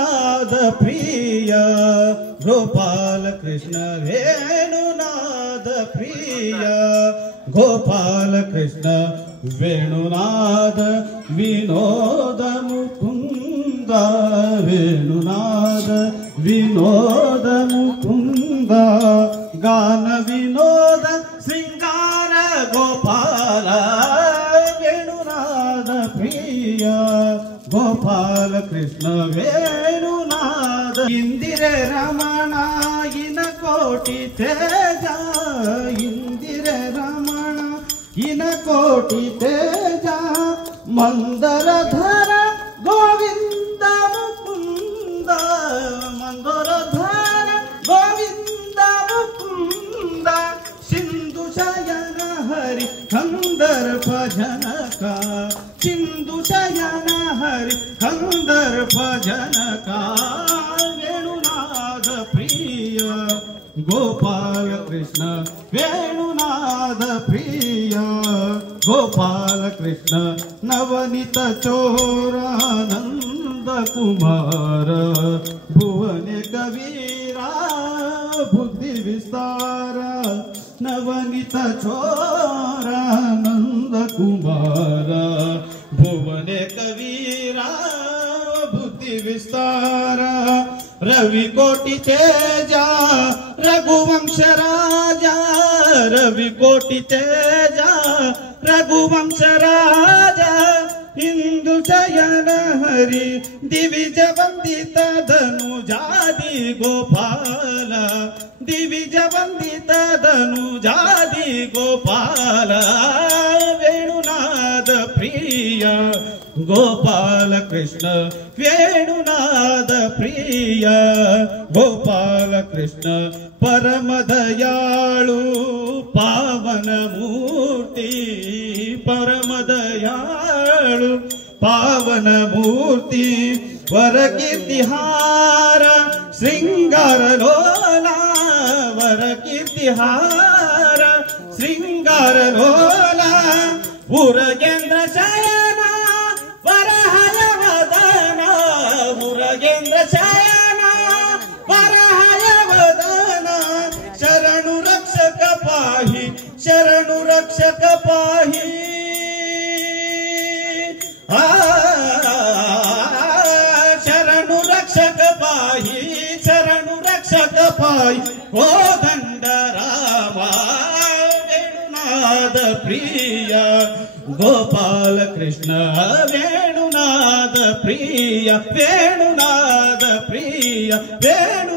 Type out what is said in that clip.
ವೇಣುನಾದ ಪ್ರಿಯ ಗೋಪಾಲ ಕೃಷ್ಣ ವೇಣುನಾದ ಪ್ರಿಯ ಗೋಪಾಲ ಕೃಷ್ಣ ವೇಣುನಾದ ವಿನೋದ ಮುಕುಂದ ವೇಣುನಾದ ವಿನೋದ ಮುಕುಂದ ಗಾನ ವಿನೋದ ಶೃಂಗಾರ ಗೋಪಾಲ ವೇಣುನಾದ ಪ್ರಿಯ ಗೋಪಾಲ ಕೃಷ್ಣ ವೇಣುನಾದ ಇಂದಿರೆ ರಮಣ ಇನ ಕೋಟಿ ತೇಜ ಇಂದಿರೆ ರಮಣ ಇನ ಕೋಟಿ ತೇಜ ಮಂದರಧರ ಗೋವಿಂದ ಮುಕುಂದ ಮಂದರಧರ ಗೋವಿಂದ ಮುಕುಂದ ಸಿಂಧು ಶಯನ ಹರಿ ಕಂದರ್ಪ ಜನಕ ಸಿಂಧು ಶಯನ ಹರಿ ಕಂದರ್ಪ ಜನಕ ವೇಣುನಾದ ಪ್ರಿಯ ಗೋಪಾಲ ಕೃಷ್ಣ ವೇಣುನಾದ ಪ್ರಿಯ ಗೋಪಾಲ ಕೃಷ್ಣ ನವನಿತ ಚೋರಾನಂದ ಕುಮಾರ ಭುವನ ಕವೀರ ಬುದ್ಧಿ ವಿಸ್ತಾರ ನವನಿತ ಚೋರಾನಂದ ಕುಮಾರ ಭುವನ ಕವೀರ ಬುದ್ಧಿ ವಿಸ್ತಾರ ರವಿ ಕೋಟಿ ತೇಜ ರಘುವಂಶ ರಾಜ ರವಿ ಕೋಟಿ ತೇಜ ರಘುವಂಶ ರಾಜ ಇಂದು ಶಯನ ಹರಿ ದಿವಿಜ ವಂದಿತ ಧನುಜಾದಿ ಗೋಪಾಲ ದಿವಿಜ ವಂದಿತ ಧನುಜಾದಿ ಗೋಪಾಲ ವೇಣುನಾದ ಪ್ರಿಯ ಗೋಪಾಲ ಕೃಷ್ಣ ವೇಣುನಾದ ಪ್ರಿಯ ಗೋಪಾಲ ಕೃಷ್ಣ ಪರಮ ದಯಾಳು ಪಾವನ ಮೂರ್ತಿ ಪರಮ ದಯಾಳು ಪಾವನ ಮೂರ್ತಿ ವರಕೀರ್ತಿಹಾರ ಶೃಂಗಾರ ಲೋಲ ವರಕೀರ್ತಿಹಾರ ಶೃಂಗಾರ ಲೋಲ ಉರಗೇಂದ್ರ ಶಯನ ವರಹಯ ವದನ ಮುರಗೇಂದ್ರ ಶಯನ ವರಹಯ ವದನ ಶರಣು ರಕ್ಷಕ ಪಾಹಿ ಶರಣು ರಕ್ಷಕ ಪಾಹಿ ಶರಣು ರಕ್ಷಕ ಪಾಹಿ ಶರಣು ರಕ್ಷಕ ಪಾಹಿ ಕೋದಂಡ ರಾಮ ವೇಣುನಾದ ಪ್ರಿಯ ಗೋಪಾಲ ಕೃಷ್ಣ ವೇಣುನಾದ ಪ್ರಿಯ ವೇಣುನಾದ ಪ್ರಿಯ ವೇಣು